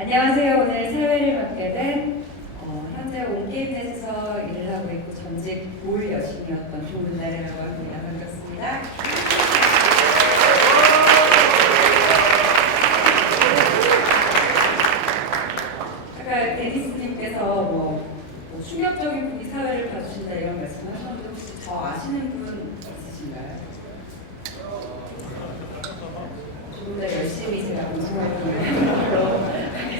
안녕하세요. 오늘 사회를 맡게 된 현재 온게임넷에서 일을 하고 있고 전직 볼 여신이었던 조은달이라고 합니다. 반갑습니다. 아까 데니스님께서 충격적인 분이 사회를 봐주신다 이런 말씀을 하셨는데 혹시 저 아시는 분 있으신가요? 조금 더 열심히 제가 방송활동을 해보도록 하겠습니다.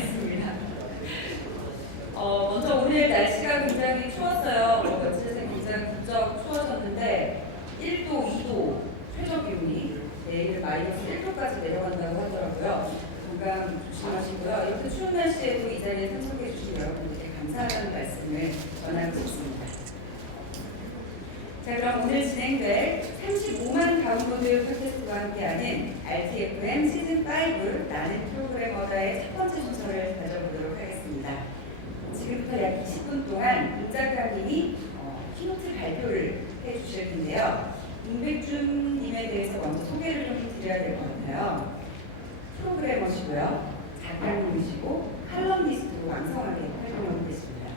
먼저 오늘 날씨가 굉장히 추웠어요. 며칠째 굉장히 부쩍 추워졌는데 1도, 2도 최저 기온이 내일 마이너스 1도까지 내려간다고 하더라고요. 건강 조심하시고요. 이렇게 추운 날씨에도 이 자리에 참석해 주신 여러분들께 감사하다는 말씀을 전하고 싶습니다. 자, 그럼 오늘 진행될 35만 다운로드 팟캐스트와 함께하는 RTFM 시즌5 나는 프로그래머다의 첫 번째 순서를 가져보도록 하겠습니다. 지금부터 약 20분 동안 임 작가님이 키노트 발표를 해주실 텐데요. 임백준님에 대해서 먼저 소개를 좀 드려야 될 것 같아요. 프로그래머시고요. 작가님이시고 칼럼니스트로 왕성하게 활동하고 계십니다.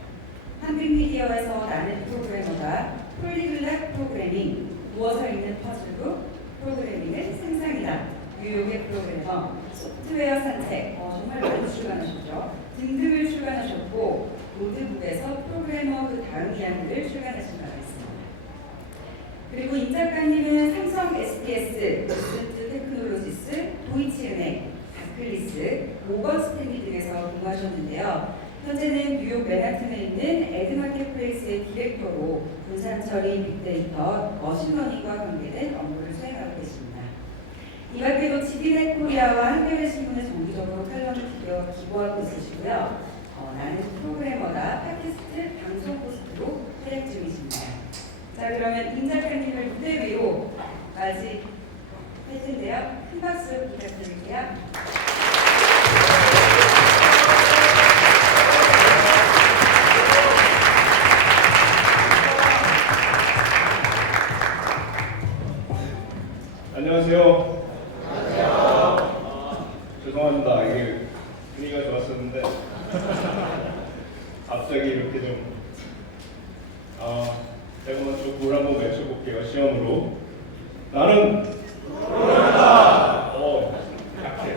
한빛미디어에서 나는 프로그래머다, 폴리글락 프로그래밍, 누워서 읽는 퍼즐북, 프로그래밍은 생산이다, 뉴욕의 프로그래머, 소프트웨어 산책, 정말 많이 출간하셨죠. 등등을 출간하셨고 로드북에서 프로그래머 그 다음 이야기를 출간하신 바가 있습니다. 그리고 임 작가님은 삼성 SDS, 로스트 테크놀로지스, 도이치은행, 바클리스, 모건 스탠리 등에서 근무하셨는데요. 현재는 뉴욕 맨하튼에 있는 에드마켓플레이스의 디렉터로 분산 처리, 빅데이터, 머신러닝과 관계된 업무를 수행하고 계십니다. 이 밖에도 지비넷 코리아와 한겨레 신문에 정기적으로 칼럼을 기고하고 있으시고요. 나는 프로그래머다 팟캐스트 방송 호스트로 활약 중이십니다. 자, 그러면 임 작가님을 무대 위로 맞이할 텐데요. 큰 박수 부탁드릴게요. 안녕하세요. 죄송합니다. 이게 분위기가 좋았었는데 갑자기 이렇게 좀 제가 먼저 뭘 한번 외쳐볼게요. 시험으로. 나는 프로그래머다. 약해.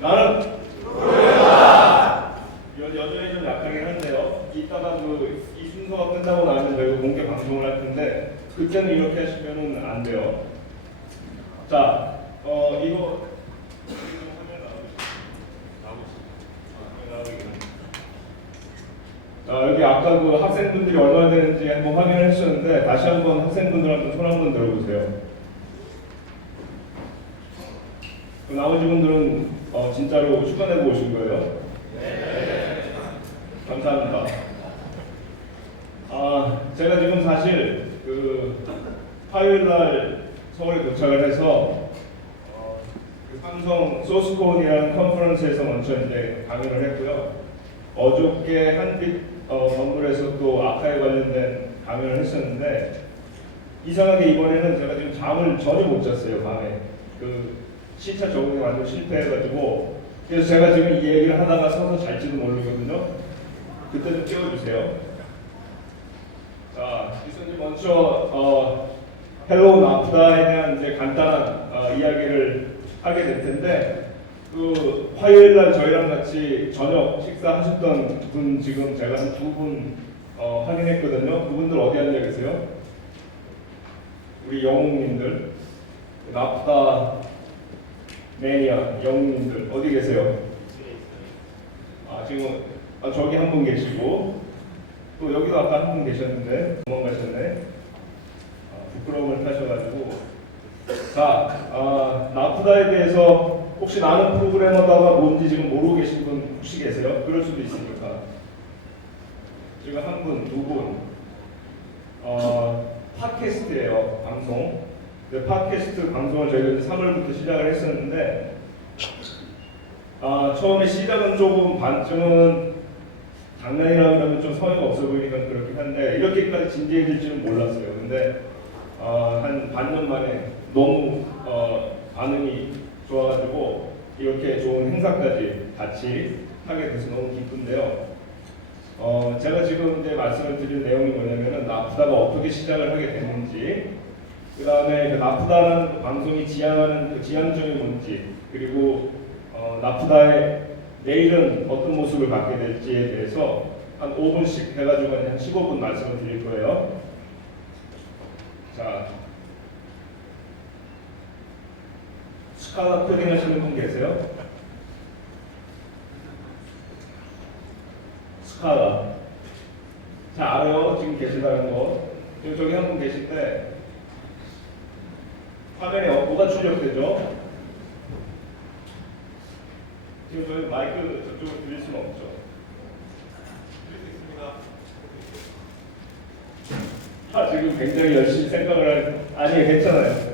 나는 프로그래머다. 여전히 좀 약하긴 한데요. 이따가 이 순서가 끝나고 나면 저희가 공개 방송을 할 텐데 그때는 이렇게 하시면은 안 돼요. 자, 이거 여기 아까 그 학생분들이 얼마나 되는지 한번 확인을 했었는데 다시 한번 학생분들한테 손 한번 들어보세요. 그 나머지 분들은 진짜로 출간해보고 오신 거예요? 네. 감사합니다. 제가 지금 사실 화요일날 서울에 도착을 해서 삼성 소스콘이라는 컨퍼런스에서 먼저 이제 강연을 했고요. 어저께 한빛 건물에서 또 아카에 관련된 강연을 했었는데 이상하게 이번에는 제가 지금 잠을 전혀 못 잤어요. 밤에 시차 적응이 완전 실패해가지고 그래서 제가 지금 이 얘기를 하다가 서서 잘지도 모르거든요. 그때 좀 깨워주세요. 자, 이선님 먼저 헬로우 나프다에 대한 이제 간단한 이야기를 하게 될 텐데 화요일 날 저희랑 같이 저녁 식사하셨던 분 지금 제가 한 2분 확인했거든요. 그분들 어디 앉아 계세요? 우리 영웅님들, 나프다 매니아 영웅님들 어디 계세요? 지금 저기 한 분 계시고 또 여기도 아까 한 분 계셨는데 도망가셨네. 부끄러움을 타셔가지고. 자, 나프다에 대해서 혹시 나는 프로그래머다가 뭔지 지금 모르고 계신 분 혹시 계세요? 그럴 수도 있으니까. 지금 한 분, 두 분. 팟캐스트예요, 방송. 팟캐스트 방송을 저희가 이제 3월부터 시작을 했었는데 처음에 시작은 조금 반쯤은 장난이라 그러면 좀 성의가 없어 보이니까 그렇긴 한데 이렇게까지 진지해질 줄은 몰랐어요. 근데 한 반년 만에 너무 반응이 좋아가지고 이렇게 좋은 행사까지 같이 하게 돼서 너무 기쁜데요. 제가 지금 이제 말씀을 드린 내용이 뭐냐면은 나프다가 어떻게 시작을 하게 됐는지, 그 다음에 그 나프다라는 그 방송이 지향하는 그 지향점이 뭔지, 그리고 나프다의 내일은 어떤 모습을 갖게 될지에 대해서 한 5분씩 해가지고 한 15분 말씀을 드릴 거예요. 자, 스카라 코딩 하시는 분 계세요? 스카라. 자, 알아요? 지금 계시다는 거. 지금 저기 한 분 계신데 화면에 뭐가 출력되죠? 지금 저희 마이크 저쪽으로 드릴 수는 없죠. 드릴 수 있습니다. 지금 굉장히 열심히 생각을 아니, 괜찮아요.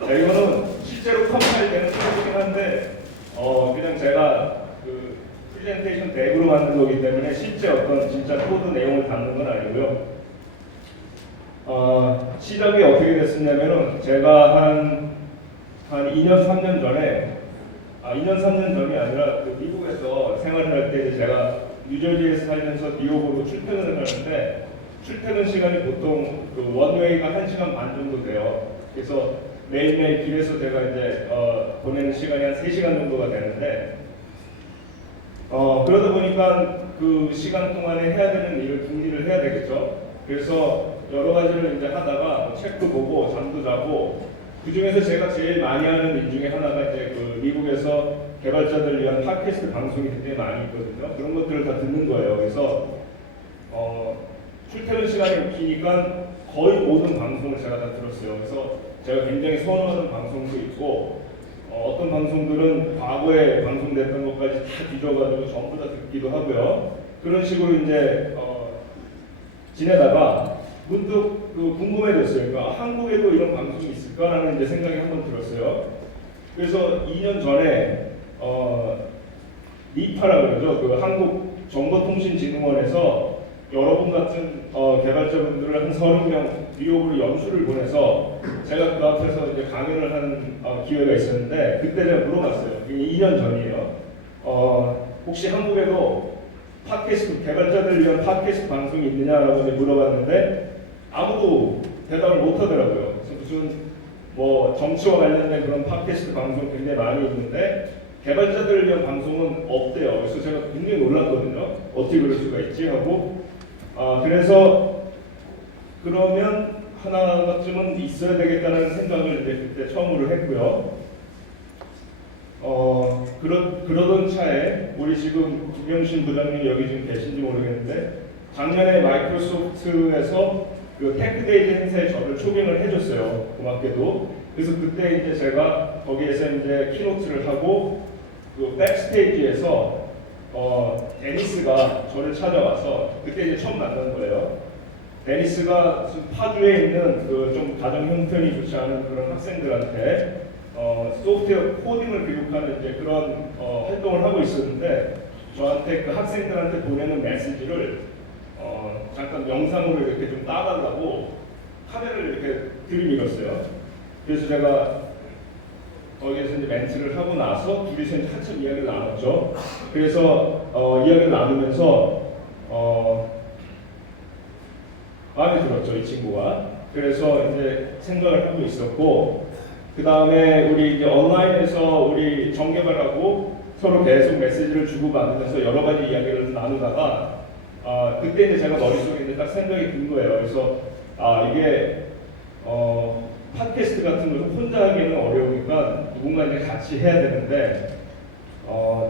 자, 이거는 실제로 컴파일 되는 소리긴 한데 그냥 제가 그 프레젠테이션 덱으로 만든 거기 때문에 실제 어떤 진짜 코드 내용을 담는 건 아니고요. 시작이 어떻게 됐었냐면은 제가 한 2년 3년 전에 2년 3년 전이 아니라 그 미국에서 생활을 할 때 제가 뉴저지에서 살면서 뉴욕으로 출퇴근을 하는데 출퇴근 시간이 보통 그 원웨이가 1시간 반 정도 돼요. 그래서 매일매일 길에서 제가 이제 보내는 시간이 한 3시간 정도가 되는데 그러다 보니까 그 시간 동안에 해야 되는 일을 궁리를 해야 되겠죠. 그래서 여러 가지를 이제 하다가 책도 보고 잠도 자고, 그 중에서 제가 제일 많이 하는 일 중에 하나가 이제 그 미국에서 개발자들을 위한 팟캐스트 방송이 그때 많이 있거든요. 그런 것들을 다 듣는 거예요. 그래서 출퇴근 시간이 기니까 거의 모든 방송을 제가 다 들었어요. 그래서 제가 굉장히 선호하는 방송도 있고 어떤 방송들은 과거에 방송됐던 것까지 다 뒤져가지고 전부 다 듣기도 하고요. 그런 식으로 이제 지내다가 문득 궁금해졌어요. 그러니까 한국에도 이런 방송이 있을까라는 이제 생각이 한번 들었어요. 그래서 2년 전에 니파라 그러죠. 그 한국정보통신진흥원에서 여러분 같은 개발자분들을 한 30명 뉴욕으로 연수를 보내서 제가 그 앞에서 이제 강연을 하는 기회가 있었는데, 그때 제가 물어봤어요. 이게 2년 전이에요. 혹시 한국에도 팟캐스트 개발자들을 위한 팟캐스트 방송이 있느냐라고 물어봤는데 아무도 대답을 못 하더라고요. 그래서 무슨 뭐 정치와 관련된 그런 팟캐스트 방송 굉장히 많이 있는데 개발자들을 위한 방송은 없대요. 그래서 제가 굉장히 놀랐거든요. 어떻게 그럴 수가 있지 하고, 그래서 그러면 하나쯤은 있어야 되겠다는 생각을 이제 그때 처음으로 했고요. 그러던 차에 우리 지금 김영신 부장님 여기 지금 계신지 모르겠는데 작년에 마이크로소프트에서 그 테크데이즈 행사에 저를 초빙을 해줬어요. 고맙게도. 그래서 그때 이제 제가 거기에서 이제 키노트를 하고 그 백스테이지에서 데니스가 저를 찾아와서 그때 이제 처음 만난 거예요. 데니스가 파주에 있는 그 좀 가정 형편이 좋지 않은 그런 학생들한테 소프트웨어 코딩을 교육하는 이제 그런 활동을 하고 있었는데 저한테 그 학생들한테 보내는 메시지를 잠깐 영상으로 이렇게 좀 따달라고 카메라를 이렇게 들이밀었어요. 그래서 제가 거기에서 이제 멘트를 하고 나서 둘이서 이제 한참 이야기를 나눴죠. 그래서 이야기를 나누면서 마음에 들었죠, 이 친구가. 그래서 이제 생각을 하고 있었고, 그 다음에 우리 이제 온라인에서 우리 정개발하고 서로 계속 메시지를 주고받으면서 여러 가지 이야기를 나누다가 그때 이제 제가 머릿속에 이제 딱 생각이 든 거예요. 그래서 이게 팟캐스트 같은 걸 혼자 하기는 어려우니까 누군가 이제 같이 해야 되는데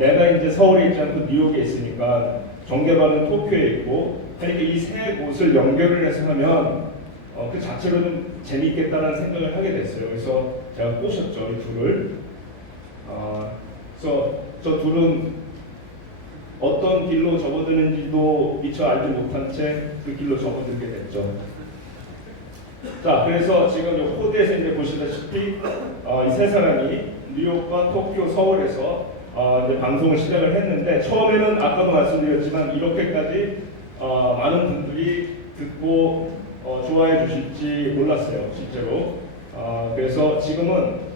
내가 이제 서울에 있지 않고 뉴욕에 있으니까 정개발은 도쿄에 있고 그러니까 이 세 곳을 연결을 해서 하면 그 자체로 좀 재미있겠다는 생각을 하게 됐어요. 그래서 제가 꼬셨죠, 이 둘을. 그래서 저 둘은 어떤 길로 접어드는지도 미처 알지 못한 채 그 길로 접어들게 됐죠. 자, 그래서 지금 이 코드에서 이제 보시다시피 이 세 사람이 뉴욕과 도쿄, 서울에서 이제 방송을 시작을 했는데 처음에는 아까도 말씀드렸지만 이렇게까지 많은 분들이 듣고 좋아해 주실지 몰랐어요, 실제로. 그래서 지금은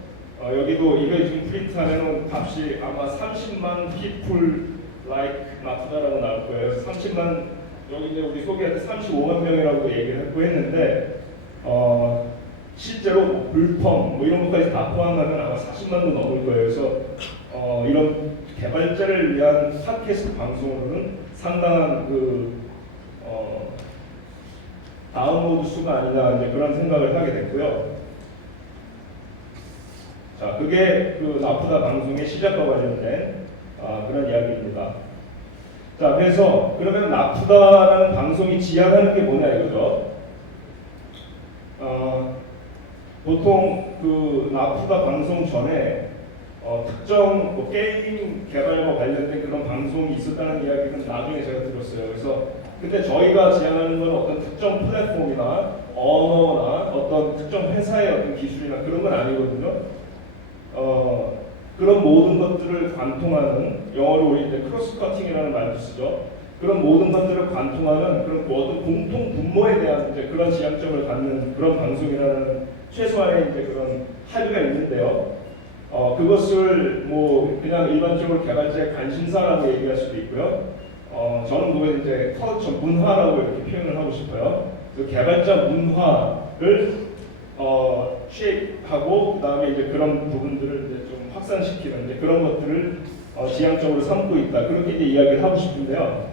여기도 이게 지금 프린트하면 값이 아마 30만 people like 나프다라고 나올 거예요. 30만 여기 이제 우리 소개할 때 35만 명이라고 얘기를 했고 했는데 실제로 뭐 불펌 뭐 이런 것까지 다 포함하면 아마 40만도 넘을 거예요. 그래서 이런 개발자를 위한 팟캐스트 방송으로는 상당한 다운로드 수가 아니냐 이제 그런 생각을 하게 됐고요. 자, 그게 그 나프다 방송의 시작과 관련된 그런 이야기입니다. 자, 그래서 그러면 나프다라는 방송이 지향하는 게 뭐냐 이거죠. 보통 그 나프다 방송 전에 특정 뭐 게임 개발과 관련된 그런 방송이 있었다는 이야기는 나중에 제가 들었어요. 그래서 근데 저희가 지향하는 건 어떤 특정 플랫폼이나 언어나 어떤 특정 회사의 어떤 기술이나 그런 건 아니거든요. 그런 모든 것들을 관통하는 영어로 우리 이제 크로스 커팅이라는 말도 쓰죠. 그런 모든 것들을 관통하는 그런 어떤 공통 분모에 대한 이제 그런 지향점을 갖는 그런 방송이라는 최소한의 이제 그런 합의가 있는데요. 그것을 뭐 그냥 일반적으로 개발자의 관심사라고 얘기할 수도 있고요. 저는 그걸 이제 컬처 문화라고 이렇게 표현을 하고 싶어요. 그래서 개발자 문화를 취입하고 그다음에 이제 그런 부분들을 이제 좀 확산시키는 이제 그런 것들을 지향적으로 삼고 있다. 그렇게 이제 이야기를 하고 싶은데요.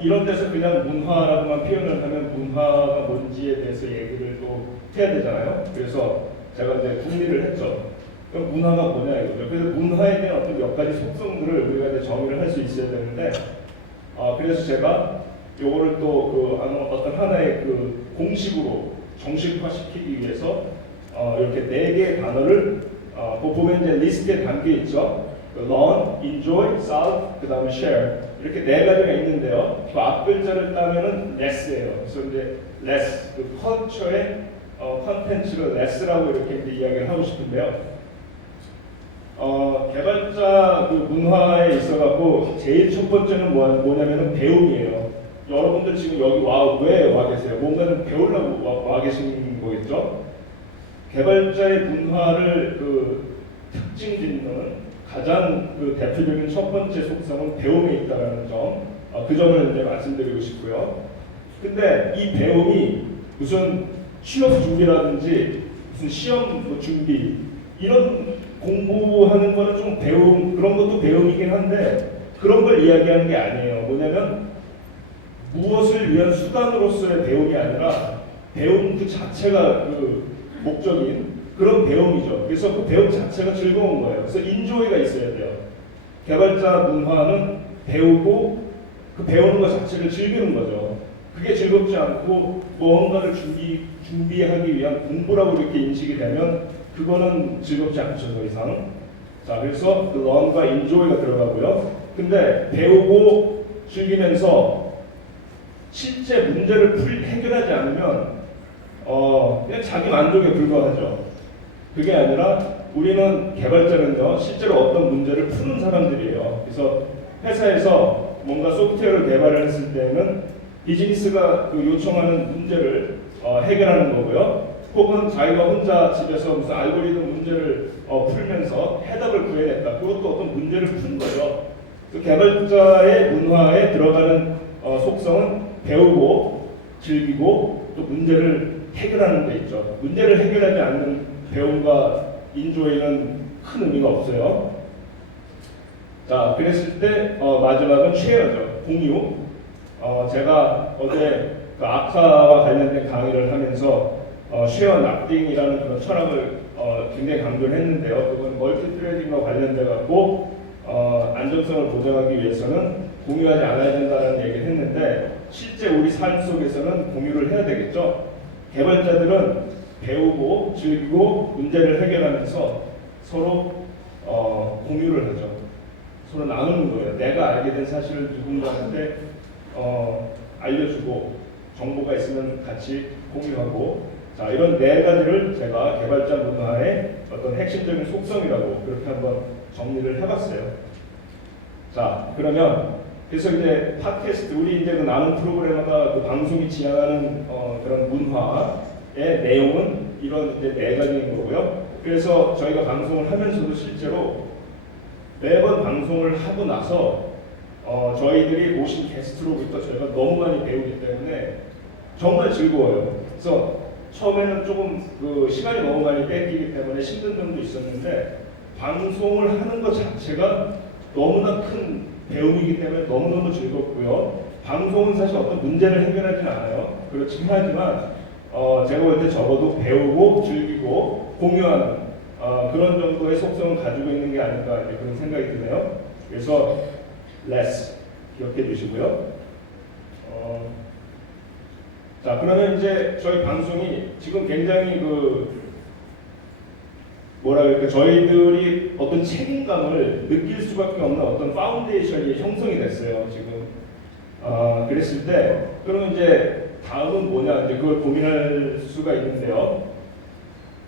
이런 데서 그냥 문화라고만 표현을 하면 문화가 뭔지에 대해서 얘기를 또 해야 되잖아요. 그래서 제가 이제 궁리를 했죠. 그럼 문화가 뭐냐 이거죠. 그래서 문화에 대한 어떤 몇 가지 속성들을 우리가 이제 정의를 할 수 있어야 되는데, 그래서 제가 요거를 또 어떤 하나의 그 공식으로 정식화시키기 위해서 이렇게 4개의 단어를 보면 이제 리스트에 담겨 있죠. learn, enjoy, solve, 그 다음에 share 이렇게 4가지가 있는데요. 그 앞글자를 따면은 less예요. 그래서 이제 less, 그 컬처의 컨텐츠를 less라고 이렇게 이제 이야기를 하고 싶은데요. 개발자 그 문화에 있어갖고 제일 첫 번째는 뭐냐면은 배움이에요. 여러분들 지금 여기 왜 와 계세요? 뭔가는 배우려고 와 계신 거겠죠? 개발자의 문화를 그 특징 짓는 가장 그 대표적인 첫 번째 속성은 배움에 있다는 점, 그 점을 이제 말씀드리고 싶고요. 근데 이 배움이 무슨 취업 준비라든지 무슨 시험 뭐 준비 이런 공부하는 거는 좀 그런 것도 배움이긴 한데 그런 걸 이야기하는 게 아니에요. 뭐냐면 무엇을 위한 수단으로서의 배움이 아니라 배움 그 자체가 그 목적인 그런 배움이죠. 그래서 그 배움 자체가 즐거운 거예요. 그래서 인조이가 있어야 돼요. 개발자 문화는 배우고 그 배우는 것 자체를 즐기는 거죠. 그게 즐겁지 않고 무언가를 준비하기 위한 공부라고 이렇게 인식이 되면 그거는 즐겁지 않죠, 더 이상. 자, 그래서 그 learn과 enjoy가 들어가고요. 근데 배우고 즐기면서 실제 문제를 해결하지 않으면 그냥 자기 만족에 불과하죠. 그게 아니라 우리는 개발자는요, 실제로 어떤 문제를 푸는 사람들이에요. 그래서 회사에서 뭔가 소프트웨어를 개발을 했을 때는 비즈니스가 그 요청하는 문제를 해결하는 거고요. 혹은 자기가 혼자 집에서 무슨 알고리즘 문제를 풀면서 해답을 구해냈다. 그것도 어떤 문제를 푼 거죠. 그 개발자의 문화에 들어가는 속성은 배우고 즐기고 또 문제를 해결하는 데 있죠. 문제를 해결하지 않는 배움과 인조이는 큰 의미가 없어요. 자, 그랬을 때 마지막은 쉐어죠. 공유. 제가 어제 그 아카와 관련된 강의를 하면서 쉐어 납딩이라는 그런 철학을 굉장히 강조를 했는데요. 그건 멀티 트레이딩과 관련돼 갖고 안정성을 보장하기 위해서는 공유하지 않아야 된다는 얘기를 했는데 실제 우리 삶 속에서는 공유를 해야 되겠죠. 개발자들은 배우고 즐기고 문제를 해결하면서 서로 공유를 하죠. 서로 나누는 거예요. 내가 알게 된 사실을 누군가한테 알려주고 정보가 있으면 같이 공유하고 자 이런 4가지를 제가 개발자 문화의 어떤 핵심적인 속성이라고 그렇게 한번 정리를 해봤어요. 자 그러면 그래서 이제 팟캐스트 우리 이제 그 나눔 프로그램마다 그 방송이 지향하는 그런 문화의 내용은 이런 이제 4가지인 거고요. 그래서 저희가 방송을 하면서도 실제로 매번 방송을 하고 나서 저희들이 모신 게스트로부터 저희가 너무 많이 배우기 때문에 정말 즐거워요. 그래서 처음에는 조금 그 시간이 너무 많이 뺏기기 때문에 힘든 점도 있었는데 방송을 하는 것 자체가 너무나 큰 배움이기 때문에 너무너무 즐겁고요. 방송은 사실 어떤 문제를 해결하지는 않아요. 그렇긴 하지만 제가 볼 때 적어도 배우고 즐기고 공유하는 그런 정도의 속성을 가지고 있는 게 아닐까 이제 그런 생각이 드네요. 그래서 less 기억해 주시고요. 자, 그러면 이제 저희 방송이 지금 굉장히 뭐라 그럴까, 저희들이 어떤 책임감을 느낄 수밖에 없는 어떤 파운데이션이 형성이 됐어요. 지금 그랬을 때 그러면 이제 다음은 뭐냐, 이제 그걸 고민할 수가 있는데요.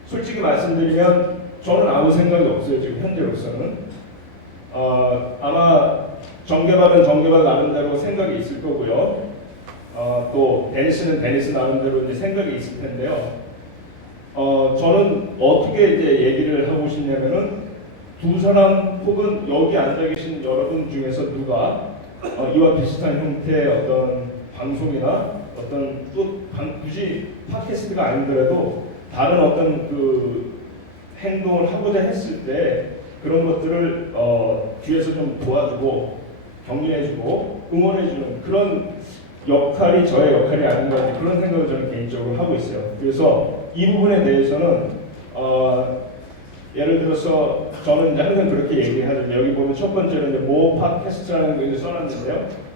솔직히 말씀드리면 저는 아무 생각이 없어요. 지금 현재로서는 아마 정개발은 정개발 나름대로 생각이 있을 거고요. 또 데니스는 데니스 나름대로 이제 생각이 있을 텐데요. 저는 어떻게 이제 얘기를 하고 싶냐면은 두 사람 혹은 여기 앉아 계신 여러분 중에서 누가 이와 비슷한 형태의 어떤 방송이나 어떤 또 굳이 팟캐스트가 아니더라도 다른 어떤 그 행동을 하고자 했을 때 그런 것들을 뒤에서 좀 도와주고 격려해주고 응원해주는 그런 역할이 저의 역할이 아닌가 그런 생각을 저는 개인적으로 하고 있어요. 그래서 이 부분에 대해서는 예를 들어서 저는 이제 항상 그렇게 얘기하죠. 여기 보면 첫 번째는 이제 모 팟캐스트라는 거 이제 써놨는데요.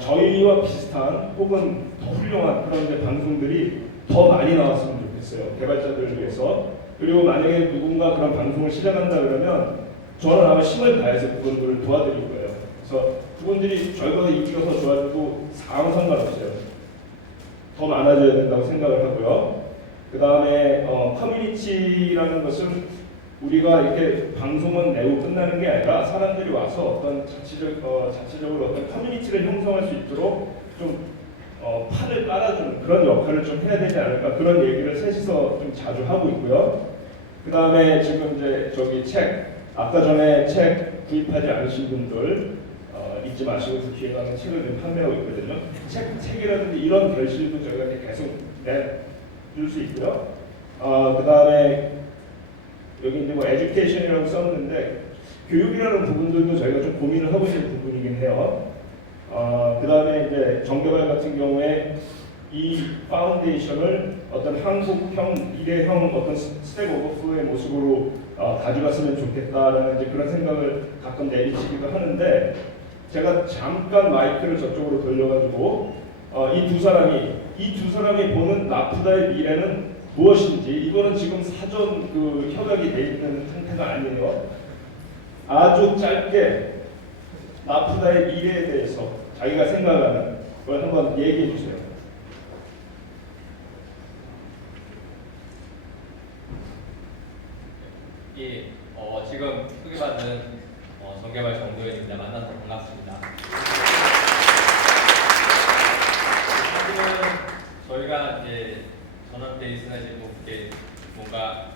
저희와 비슷한 혹은 더 훌륭한 그런 이제 방송들이 더 많이 나왔으면 좋겠어요. 개발자들을 위해서. 그리고 만약에 누군가 그런 방송을 시작한다 그러면 저는 아마 힘을 다해서 그분들을 도와드릴 거예요. 그래서 그분들이 저희보다 인기가 더 좋아지고 아무 상관없어요. 더 많아져야 된다고 생각을 하고요. 그 다음에 커뮤니티라는 것은 우리가 이렇게 방송은 내고 끝나는 게 아니라 사람들이 와서 어떤 자체적으로 어떤 커뮤니티를 형성할 수 있도록 좀 판을 깔아주는 그런 역할을 좀 해야 되지 않을까 그런 얘기를 셋이서 좀 자주 하고 있고요. 그 다음에 지금 이제 저기 책 아까 전에 책 구입하지 않으신 분들 잊지 마시고 그 기회가 하는 책을 좀 판매하고 있거든요. 책이라든지 이런 결실도 저희가 이제 계속 내줄 수 있고요. 그 다음에 여기 이제 뭐 에듀케이션이라고 썼는데 교육이라는 부분들도 저희가 좀 고민을 하고 있는 부분이긴 해요. 그 다음에 이제 정개발 같은 경우에 이 파운데이션을 어떤 한국형, 미래형 어떤 스택 오버플로의 모습으로 가져갔으면 좋겠다라는 이제 그런 생각을 가끔 내비치기도 하는데 제가 잠깐 마이크를 저쪽으로 돌려가지고 이 두 사람이 보는 나프다의 미래는 무엇인지 이거는 지금 사전 그 협약이 돼 있는 상태가 아니에요. 아주 짧게 나프다의 미래에 대해서 자기가 생각하는 걸 한번 얘기해 주세요. 예, 지금 소개받은 정개발 정도현입니다. 만나서 반갑습니다. 사실은 저희가 이제 전원 데니스나 이제 뭐 이렇게 뭔가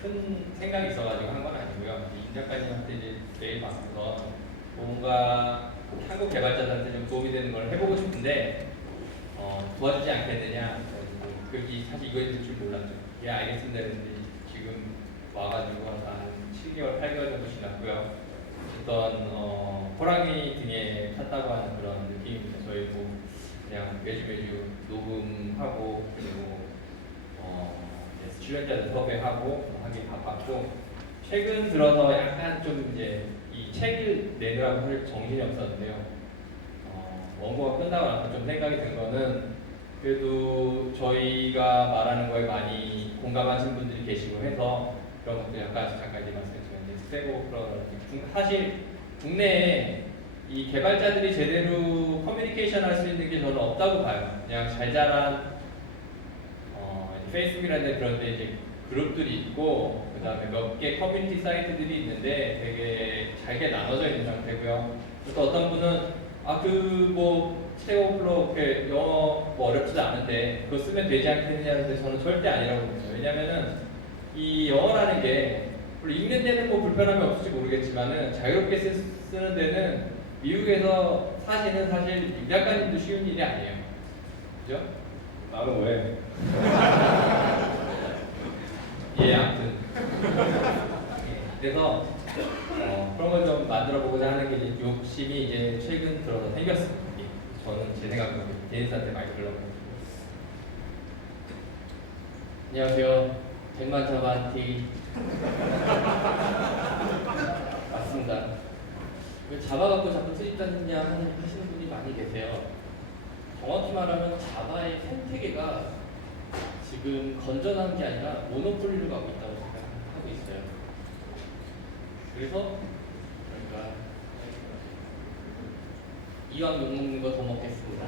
큰 생각이 있어가지고 한 건 아니고요. 임 작가님한테 이제 매일 받고서 뭔가 한국 개발자들한테 좀 도움이 되는 걸 해보고 싶은데 도와주지 않겠느냐. 그게 사실 이거에 될 줄 몰랐죠. 예, 알겠습니다. 그런데 지금 와가지고 한 7개월, 8개월 정도 지났고요. 어떤 호랑이 등에 탔다고 하는 그런 느낌입니다. 저희도 그냥 매주 녹음하고 그리고 출연자들 섭외하고 하기 바빴고 최근 들어서 약간 좀 이제 이 책을 내느라고 할 정신이 없었는데요. 원고가 끝나고 나서 좀 생각이 든 거는 그래도 저희가 말하는 거에 많이 공감하시는 분들이 계시고 해서 그런 것도 약간 잠깐 이제 말씀드렸지만 스테고 그런 사실 국내에 이 개발자들이 제대로 커뮤니케이션 할 수 있는 게 저는 없다고 봐요. 그냥 잘 자란 페이스북이라는 그런 데 이제 그룹들이 있고 그 다음에 몇 개 커뮤니티 사이트들이 있는데 되게 잘게 나눠져 있는 상태고요. 또 어떤 분은 뭐 스택 오버플로우 영어 뭐 어렵지도 않은데 그거 쓰면 되지 않겠느냐 하는데 저는 절대 아니라고 봅니다. 왜냐면은 이 영어라는 게 물론 읽는 데는 뭐 불편함이 없을지 모르겠지만은 자유롭게 쓰는 데는 미국에서 사시는 사실 임 작가님도 쉬운 일이 아니에요. 그죠? 나는 왜? 예, 아무튼. 그래서 그런 걸 좀 만들어보고자 하는 게 이제 욕심이 이제 최근 들어서 생겼습니다. 저는 제 생각으로 데니스한테 많이 들려고. 안녕하세요. 백만자바한테 맞습니다. 왜 자바 갖고 자꾸 트집다느냐 하시는 분이 많이 계세요. 정확히 말하면 자바의 생태계가 지금 건전한 게 아니라 모노폴리로 가고 있다고 생각하고 있어요. 그래서 그러니까 이왕 욕먹는 거 더 먹겠습니다.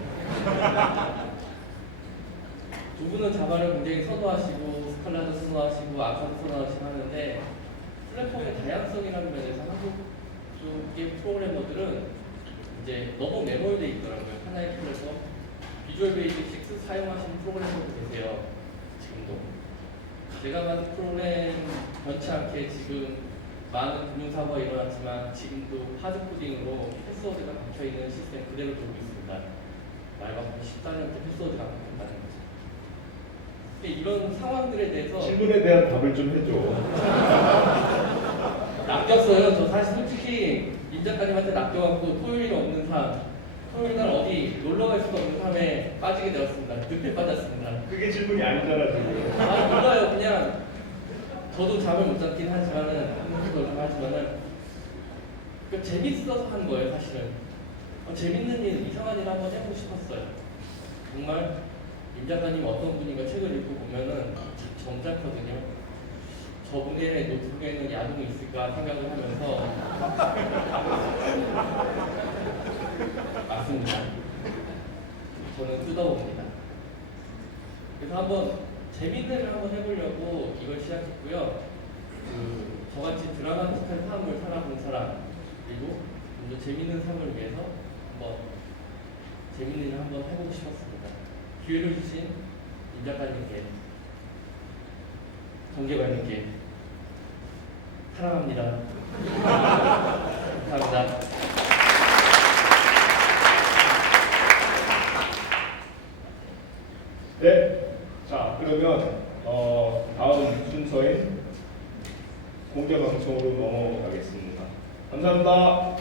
두 분은 자바를 굉장히 선호하시고 스칼라도 선호하시고 아카도 선호하시고 하는데 플랫폼의 다양성이라는 면에서 한국 쪽의 프로그래머들은 이제 너무 매몰되어 있더라고요. 하나의 플랫폼 비주얼 베이직 6 사용하시는 프로그래머도 계세요. 지금도 제가 만든 프로그램 변치 않게 지금 많은 금융사고가 일어났지만 지금도 하드코딩으로 패스워드가 박혀있는 시스템 그대로 돌고 있습니다. 말 바꾸면 14년째 패스워드가 바뀌었다는 거죠. 이런 상황들에 대해서 질문에 대한 답을 좀 해줘. 낚였어요. 저 사실 솔직히 임 작가님한테 낚여갖고 토요일 없는 삶, 토요일 날 어디 놀러 갈 수도 없는 삶에 빠지게 되었습니다. 늪에 빠졌습니다. 그게 질문이 아니잖아 지금. 아 몰라요. 그냥 저도 잠을 못 잤긴 하지만은 좀 하지만은 그 재밌어서 한 거예요 사실은. 재밌는 일, 이상한 일 한번 해보고 싶었어요. 정말 임 작가님 어떤 분인가 책을 읽고 보면은 점잖거든요. 저분의 노트북에는 야동이 있을까 생각을 하면서 맞습니다. 저는 뜯어봅니다. 그래서 한번 재밌는 일 한번 해보려고 이걸 시작했고요. 저같이 드라마틱한 삶을 살아본 사람 그리고 좀 더 재밌는 삶을 위해서 한번 재밌는 일을 한번 해보고 싶었습니다. 기회를 주신 임 작가님께 정재관님께 사랑합니다. 감사합니다. 네. 자 그러면 다음 순서인 공개 방송으로 넘어가겠습니다. 감사합니다.